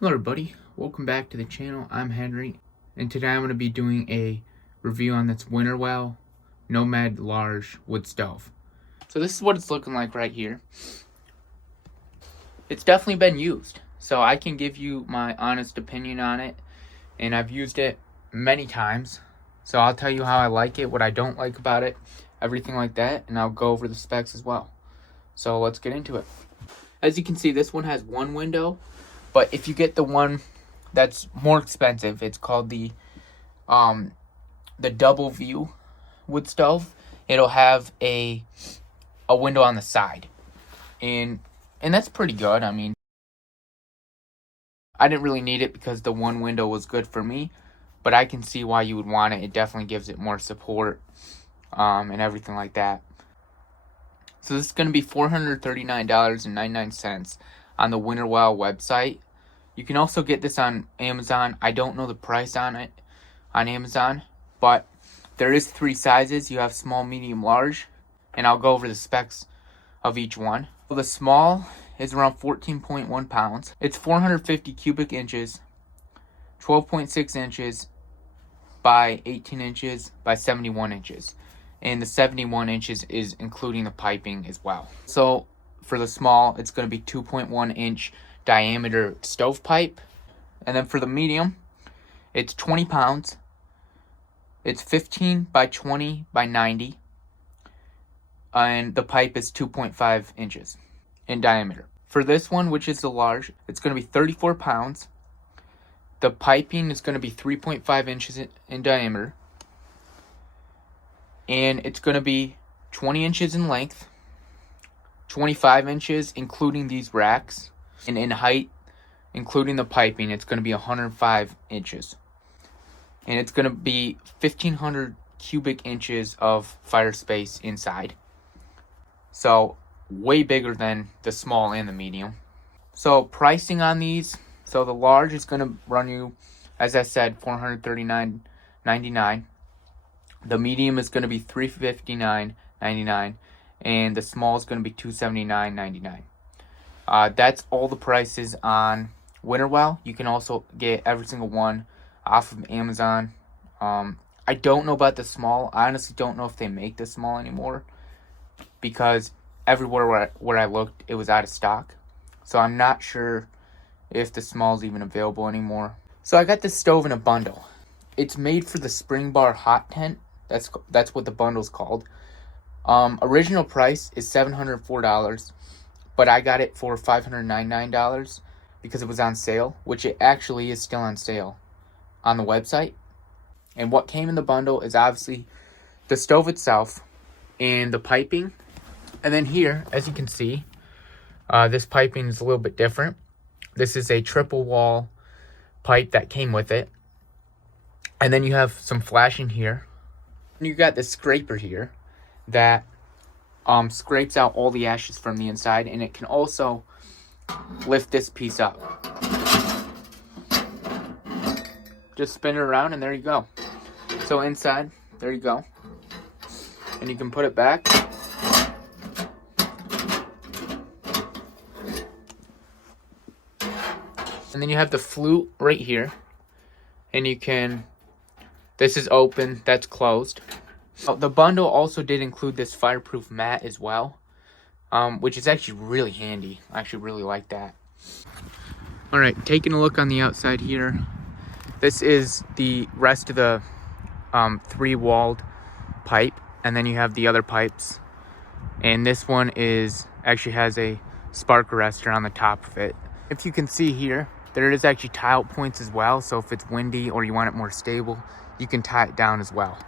Hello everybody, welcome back to the channel. I'm Henry, and today I'm going to be doing a review on this Winnerwell Nomad large wood stove. So this is what it's looking like right here. It's definitely been used, so I can give you my honest opinion on it, and I've used it many times. So I'll tell you how I like it, what I don't like about it, everything like that, and I'll go over the specs as well. So let's get into it. As you can see, this one has one window. But if you get the one that's more expensive, it's called the double view wood stove. It'll have a window on the side, and that's pretty good. I mean, I didn't really need it because the one window was good for me, but I can see why you would want it. It definitely gives it more support and everything like that. So this is going to be $439.99 on the Winnerwell website. You can also get this on Amazon. I don't know the price on it on Amazon, but there is 3 sizes. You have small, medium, large, and I'll go over the specs of each one. So the small is around 14.1 pounds. It's 450 cubic inches, 12.6 inches by 18 inches by 71 inches. And the 71 inches is including the piping as well. So for the small, it's going to be 2.1 inch diameter stovepipe. And then for the medium, it's 20 pounds. It's 15 by 20 by 90. And the pipe is 2.5 inches in diameter. For this one, which is the large, it's going to be 34 pounds. The piping is going to be 3.5 inches in diameter. And it's going to be 20 inches in length, 25 inches including these racks, and in height, including the piping, it's going to be 105 inches. And it's going to be 1,500 cubic inches of fire space inside. So way bigger than the small and the medium. So pricing on these, so the large is going to run you, as I said, $439.99. The medium is going to be $359.99, and the small is going to be $279.99. That's all the prices on Winnerwell. You can also get every single one off of Amazon. I don't know about the small. I honestly don't know if they make the small anymore, because everywhere where I looked, it was out of stock. So I'm not sure if the small is even available anymore. So I got this stove in a bundle. It's made for the spring bar hot tent. That's what the bundle's called. Original price is $704, but I got it for $599 because it was on sale, which it actually is still on sale on the website. And what came in the bundle is obviously the stove itself and the piping. And then here, as you can see, this piping is a little bit different. This is a triple wall pipe that came with it. And then you have some flashing here. And you got this scraper here that scrapes out all the ashes from the inside, and it can also lift this piece up. Just spin it around, and there you go. So inside, there you go. And you can put it back. And then you have the flute right here, and you can, this is open, that's closed. The bundle also did include this fireproof mat as well, which is actually really handy. I actually really like that. All right, taking a look on the outside here. This is the rest of the 3-walled pipe, and then you have the other pipes. And this one actually has a spark arrestor on the top of it. If you can see here, there is actually tie out points as well. So if it's windy or you want it more stable, you can tie it down as well.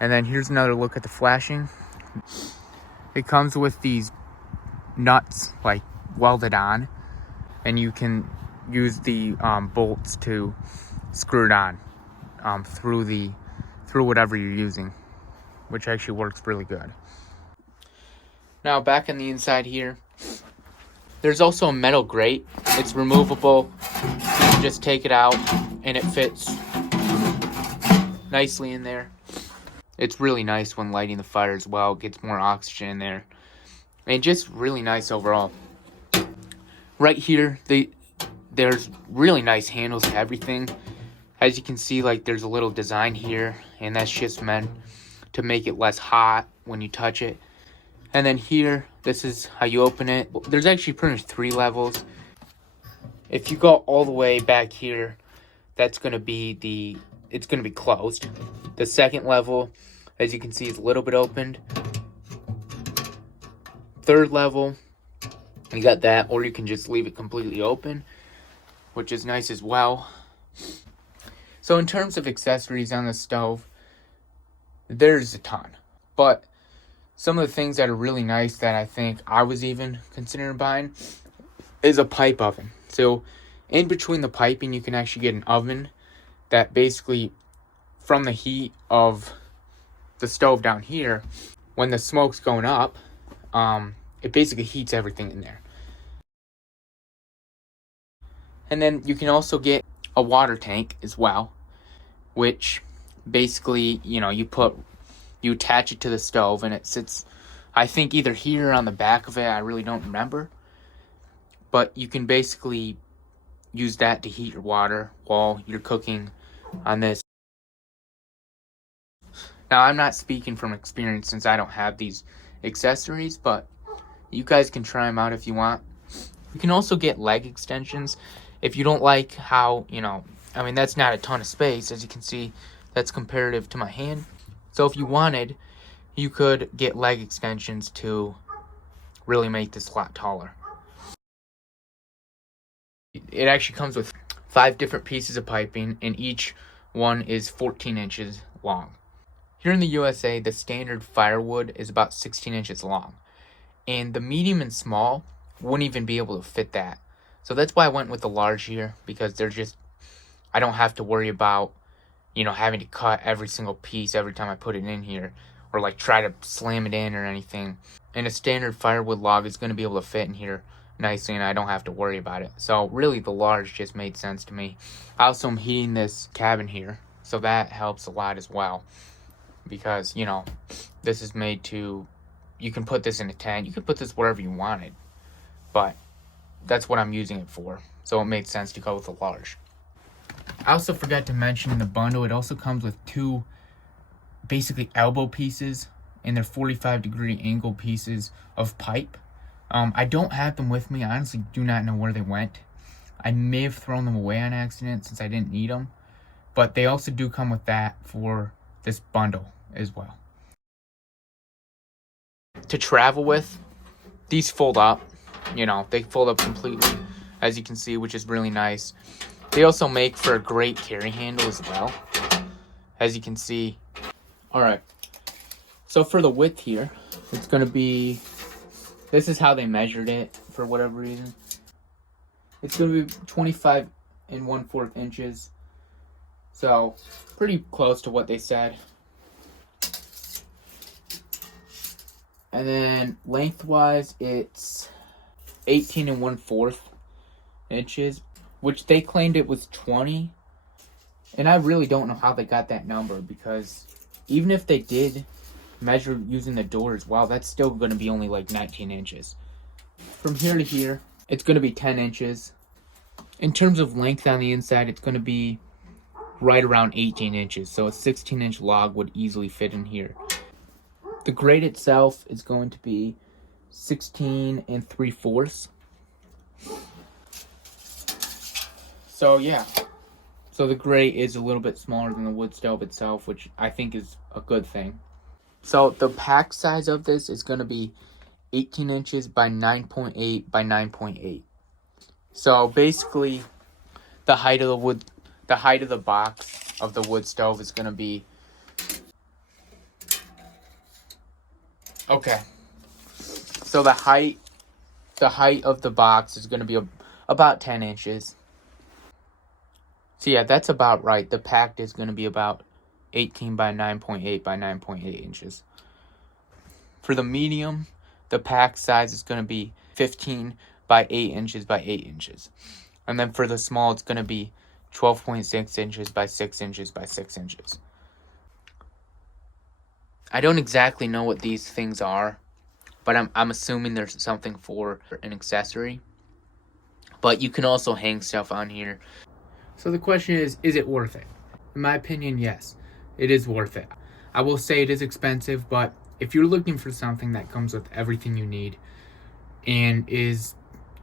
And then here's another look at the flashing. It comes with these nuts like welded on, and you can use the bolts to screw it on through whatever you're using, which actually works really good. Now back on the inside here, there's also a metal grate. It's removable. You can just take it out and it fits nicely in there. It's really nice when lighting the fire as well. It gets more oxygen in there. And just really nice overall. Right here, there's really nice handles to everything. As you can see, like, there's a little design here, and that's just meant to make it less hot when you touch it. And then here, this is how you open it. There's actually pretty much 3 levels. If you go all the way back here, that's going to be it's going to be closed. The second level, as you can see, is a little bit opened. Third level, you got that, or you can just leave it completely open, which is nice as well. So in terms of accessories on the stove, there's a ton. But some of the things that are really nice that I think I was even considering buying is a pipe oven. So in between the piping, you can actually get an oven that basically, from the heat of the stove down here, when the smoke's going up, it basically heats everything in there. And then you can also get a water tank as well, which basically, you attach it to the stove and it sits, I think, either here or on the back of it. I really don't remember. But you can basically use that to heat your water while you're cooking on this. Now, I'm not speaking from experience since I don't have these accessories, but you guys can try them out if you want. You can also get leg extensions if you don't like how, that's not a ton of space. As you can see, that's comparative to my hand. So if you wanted, you could get leg extensions to really make this a lot taller. It actually comes with 5 different pieces of piping, and each one is 14 inches long. Here in the USA, the standard firewood is about 16 inches long, and the medium and small wouldn't even be able to fit that. So that's why I went with the large here, because I don't have to worry about, having to cut every single piece every time I put it in here, or like try to slam it in or anything. And a standard firewood log is going to be able to fit in here nicely, and I don't have to worry about it. So really, the large just made sense to me. I also am heating this cabin here, so that helps a lot as well, because this is made to, you can put this in a tent, you can put this wherever you wanted, but that's what I'm using it for, so it made sense to go with the large. I also forgot to mention in the bundle, it also comes with 2 basically elbow pieces, and they're 45-degree angle pieces of pipe. I don't have them with me. I honestly do not know where they went. I may have thrown them away on accident since I didn't need them, but they also do come with that for this bundle as well. To travel with, these fold up. They fold up completely, as you can see, which is really nice. They also make for a great carry handle as well, as you can see. Alright, so for the width here, it's going to be, this is how they measured it for whatever reason. It's going to be 25 1/4 inches, so pretty close to what they said. And then lengthwise, it's 18 1/4 inches, which they claimed it was 20. And I really don't know how they got that number, because even if they did measure using the door as well, that's still going to be only like 19 inches. From here to here, it's going to be 10 inches. In terms of length on the inside, it's going to be right around 18 inches. So a 16-inch log would easily fit in here. The grate itself is going to be 16 3/4. So yeah. So the grate is a little bit smaller than the wood stove itself, which I think is a good thing. So the pack size of this is going to be 18 inches by 9.8 by 9.8. So basically, the height of the box of the wood stove is going to be, okay. So the height of the box is going to be about 10 inches. So yeah, that's about right. The packed is going to be about 18 by 9.8 by 9.8 inches. For the medium, the pack size is going to be 15 by 8 inches by 8 inches. And then for the small, it's going to be 12.6 inches by 6 inches by 6 inches. I don't exactly know what these things are, but I'm assuming there's something for an accessory. But you can also hang stuff on here. So the question is it worth it? In my opinion, yes, it is worth it. I will say it is expensive, but if you're looking for something that comes with everything you need and is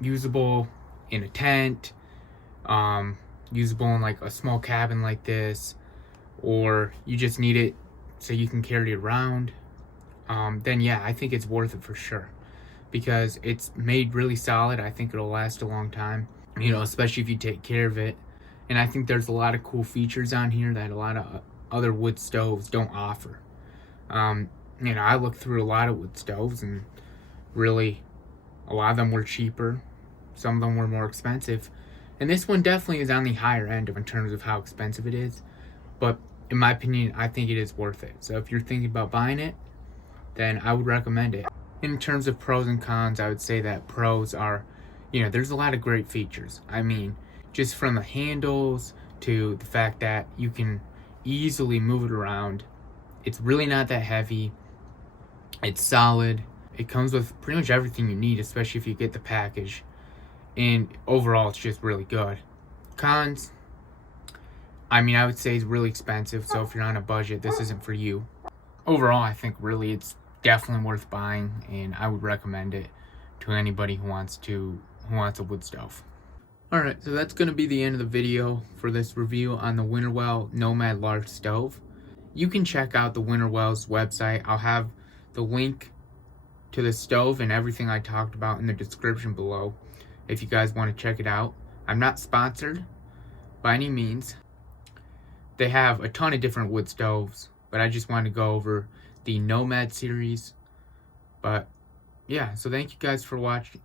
usable in a tent, usable in like a small cabin like this, or you just need it so you can carry it around, then yeah, I think it's worth it for sure. Because it's made really solid. I think it'll last a long time, you know, especially if you take care of it. And I think there's a lot of cool features on here that a lot of other wood stoves don't offer. You know, I looked through a lot of wood stoves, and really a lot of them were cheaper. Some of them were more expensive. And this one definitely is on the higher end in terms of how expensive it is. But in my opinion, I think it is worth it. So if you're thinking about buying it, then I would recommend it. In terms of pros and cons, I would say that pros are, you know, there's a lot of great features. I mean, just from the handles to the fact that you can easily move it around. It's really not that heavy. It's solid. It comes with pretty much everything you need, especially if you get the package. And overall, it's just really good. Cons, I mean, I would say it's really expensive. So if you're on a budget, this isn't for you. Overall, I think really it's definitely worth buying, and I would recommend it to anybody who wants a wood stove. Alright, so that's going to be the end of the video for this review on the Winnerwell Nomad Large Stove. You can check out the Winnerwell's website. I'll have the link to the stove and everything I talked about in the description below if you guys want to check it out. I'm not sponsored by any means. They have a ton of different wood stoves, but I just wanted to go over the Nomad series. But yeah, so thank you guys for watching.